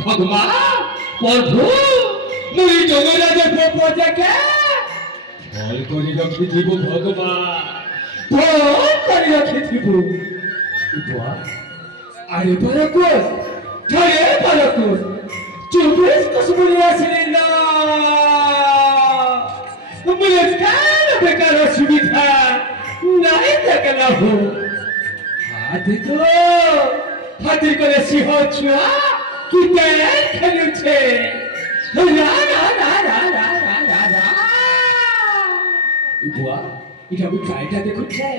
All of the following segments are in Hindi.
भगवान प्रभु मुई जगराज प्रजा के भल करी रखिथिबु भगवान भल करी रखिथिबु बुआ अरे परकुस थरे परकुस चुबेस कसमुली आसले ना मुझे कान बेकार सुविधा नहीं देखना हो हाथी को सिंह छुआ कि खेलु छे रा रा रा रा रा रा रा रा बुआ इटा भी कायटा देखु छे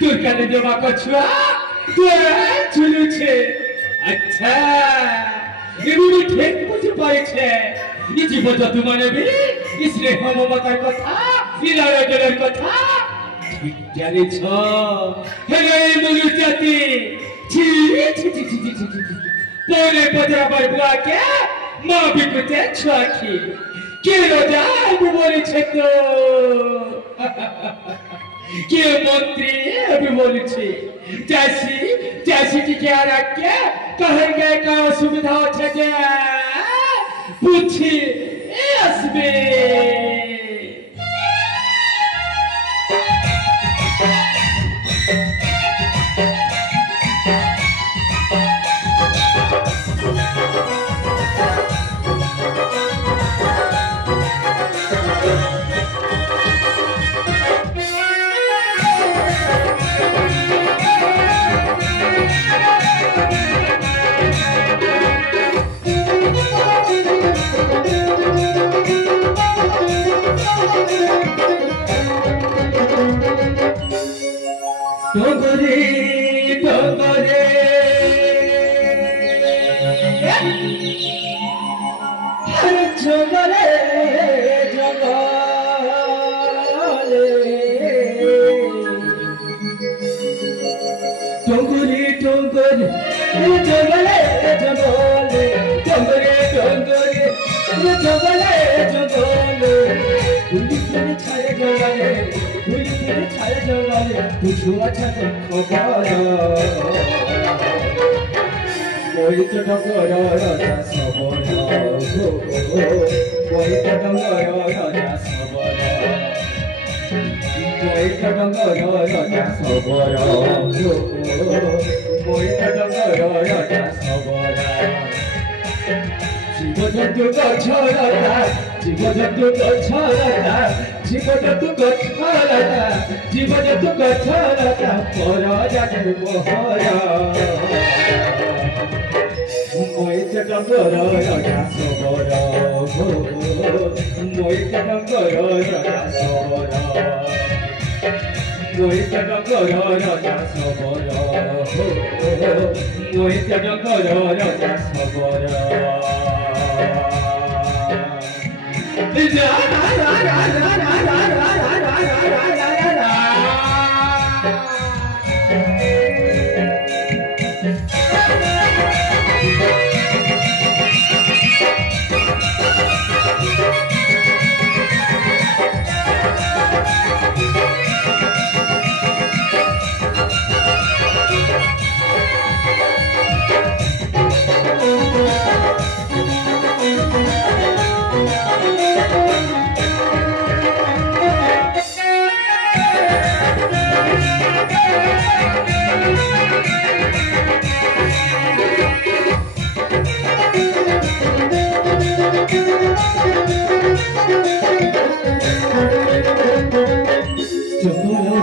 तोर काने देवा को छुआ तोर चुलु छे अच्छा ये भी ठीक बुझ पाई छे ये जीव जतु माने भी इसलिए हम ममतार कथा ये लड़ाई कथा ठीक जाने छो हेले मनु जाति छी छी छी छी छी छी पोले पतरा पर बुआ के मां भी कुते छाकी के रोजा बोले छे तो के मंत्री अभी बोले छे जैसी की क्या रख के कहर गए का सुविधा छे के पूछी असबे डोंगरे डोंगरे हर जंगले जंगले डोंगरे डोंगरे जंगले जंगले डोंगरे डोंगरे जंगले जंगले उल्ली छाए जंगले उल्ली छाए जंगले पूछो अच्छा खबर कोई तो डंगर राजा सबन कोई तो डंगर राजा सबन कोई तो डंगर राजा सबन कोई तो डंगर राजा सबन जीव जंतु गछलता जीव जंतु गछलता जीव जंतु गछलता जीव जंतु गछलता पर जाकर मोहरा मोहित डंगर राजा सबन मोहित डंगर राजा सबन मोहित डंगर राजा सबन मोहित डंगर राजा सबन रा रा रा रा रा रा रा रा रा रा रा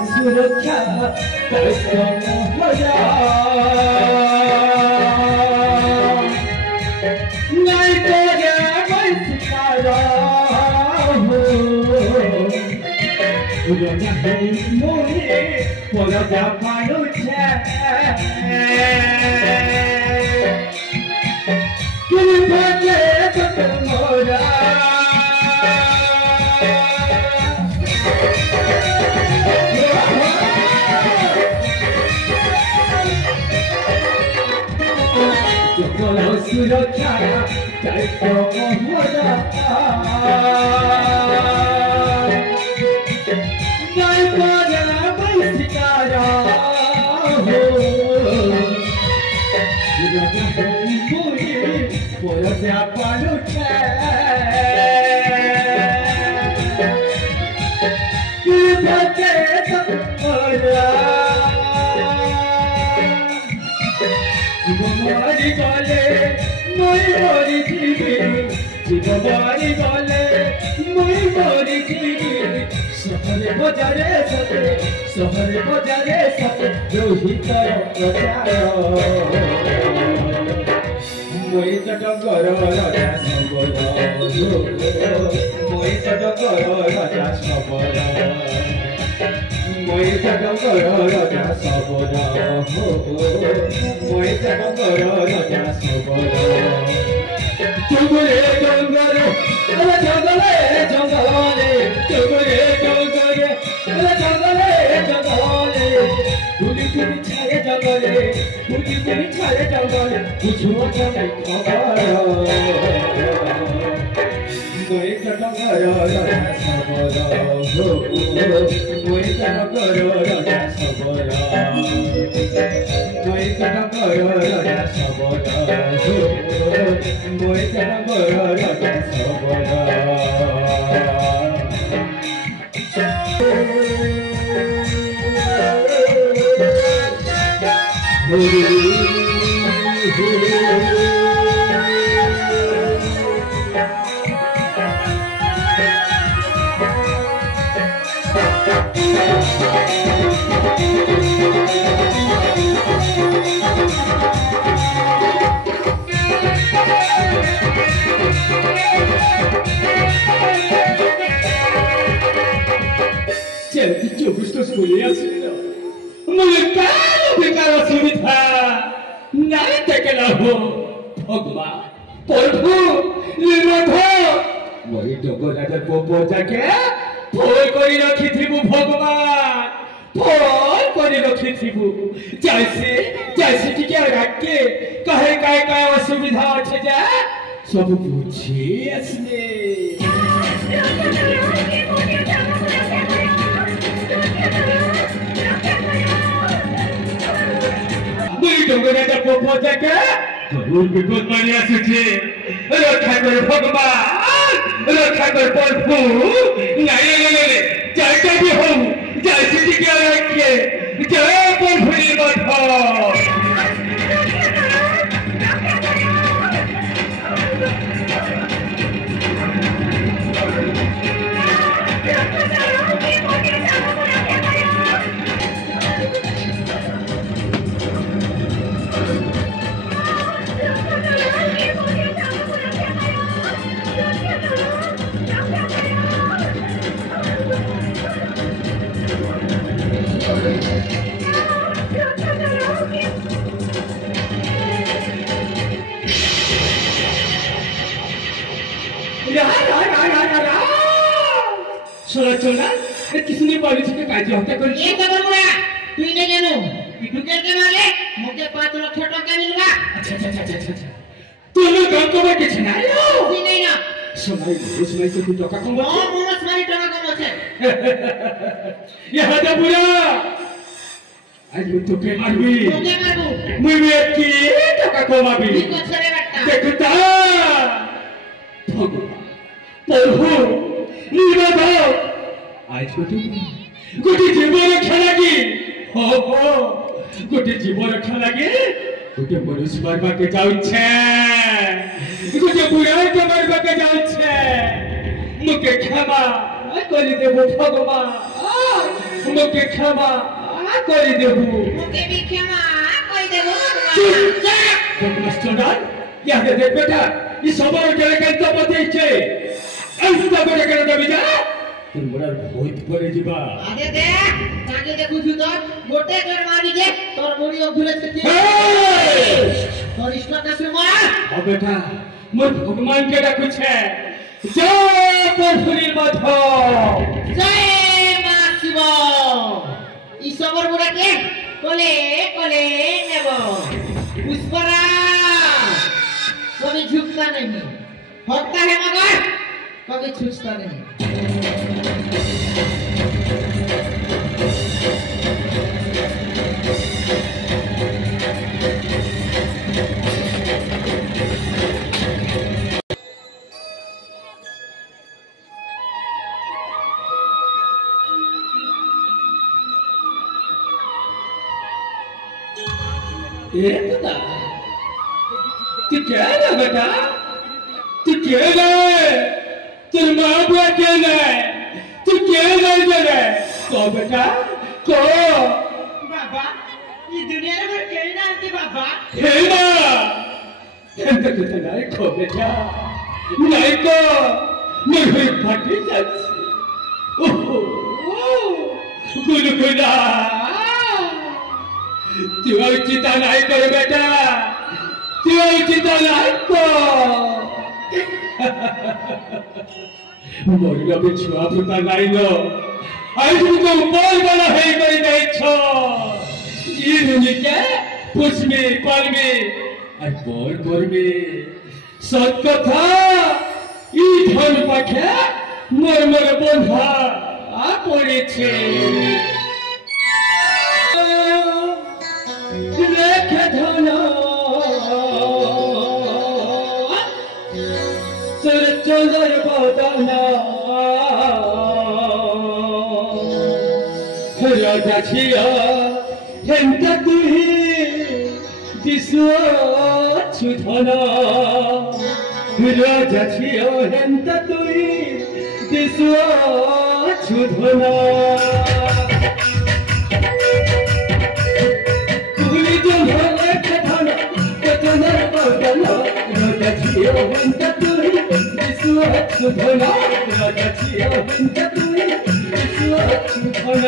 सुरक्षा नहीं तेरे मोहे पलजा पानो मोरा सुरक्षा मोहरा शिकारा हो পরতে পালু ছে কি ভকে তোরা জীবন মারি গলে মই মরি জীবি জীবন মারি গলে মই মরি জীবি শহরে বাজারে সতে রোহিতর প্রচার মই তো ডঙ্গর রাজা সবল মই তো ডঙ্গর রাজা সবল মই তো ডঙ্গর রাজা সবল মই তো ডঙ্গর রাজা সবল জঙ্গলে জঙ্গলে জঙ্গলে জঙ্গলে জঙ্গলে জঙ্গলে জঙ্গলে জঙ্গলে পুরি পুরি ছায়ে জঙ্গলে পুরি পুরি ছায়ে জঙ্গলে বুঝো জানে খবর মই তো ডঙ্গর রাজা সবল মই তো ডঙ্গর রাজা সবল মই তো ডঙ্গর রাজা সবল মই তো ডঙ্গর রাজা সবল স্কুলে আসছিল মনে কারো বেকার অসুবিধা নাই থেকে লাভ ভগবান প্রভু নিরোধ মই জগন্নাথ প্রজাকে ভয় করে রাখিথিবু ভগবান ভয় করে রাখিথিবু যাইছি টিকে রাখকে কাহে কাহে অসুবিধা আছে যা সব বুঝি আসলে জগন্নাথ প্রজাকে জরুর বিপদ মানি আসছে রক্ষা করে ভগবান রক্ষা করে প্রভু নাই যাইতে বি হও যাইছি টিকে রাখকে জয় প্রভু নির্বাধ চলা কিসনে পলিসকে কাজে হত্যা করে এই খবর মুরা তুই নে জানো পিটুকের কে মারলে মোকে 5 লাখ টাকা মিলবা আচ্ছা তুমি গন্তব্য কিছু নাই তুই নেই না সময় তো টাকা কম বোনাস মারি টাকা কম আছে ইহা দা বুড়া আজ তোকে মারবি মুই কি টাকা কমাবি ঠিক আছে রে বাট্টা দেখো তা ভগবান প্রভু নির্বাধ আজ গোটে জীবন খেলা কি গোটে জীবন খেলা কি গোটে মনুষ্য মারবাকে যাচ্ছে গোটে বুড়াকে মারবাকে যাচ্ছে মুকে ক্ষমা করে দেব ভগবান মুকে ক্ষমা করে দেব মুকে भी क्षमा করে দেব ভগবান ইয়াতে দেখ বেটা এই সবার কেন কেন পথে এই করে কেন যাবি যা তোমরা ভূত পড়ে যাবা আরে দেখ কানে দেখুছু তো গোটে কর মারি দে তোর মুড়ি অভুলেছে কি তোর ইষ্টটা সময় ও বেটা মোর ভগবান কে ডাকুছে জয় প্রভু নির্বাধ জয় মা শিব ই সবর মুরাকে কোলে কোলে নেব পুষ্পরা कभी झुकता नहीं होता है मगर कभी छूटता नहीं ए पुता तू क्या है बेटा तू क्या है तेरे माँ बाप क्या है तू क्या है तो बेटा तो बाबा ये दुनिया में कहीं ना आती बाबा हे माँ ಎಂತ ನಾಯ್ಕೋ ಬೇಟ ನಾಯ್ಕೋ ನೀವು ಪಾಟಿ ಜಾಸ್ತಿ ಗುರುಗುಣ ತಿರುಚಿತ ನಾಯ್ಕೋ ಬೇಟ ತಿರುಚಿತ ನಾಯ್ಕೋ মরিল ছুয়া ফুটা নাইল আজ তো বল বলা হয়ে গই যাইছ ই দুনিকে পুষ্মি পারবি আর বল করবে সৎ কথা ই ধন পাখে মোর মোর বন্ধা পড়েছে রেখে ধন তোর চোদর বদনা রাজা ছিয়া হেন্তা তুই দিশু ধন রাজা ছিয়া হেন্তা তুই দিশু ধন তুই জন্য রেখে ধন চোদর বদনা রাজা ছিয়া হেন্তা তুই দিশু ধন রাজা ছিয়া হেন্তা তুই দিশু ধন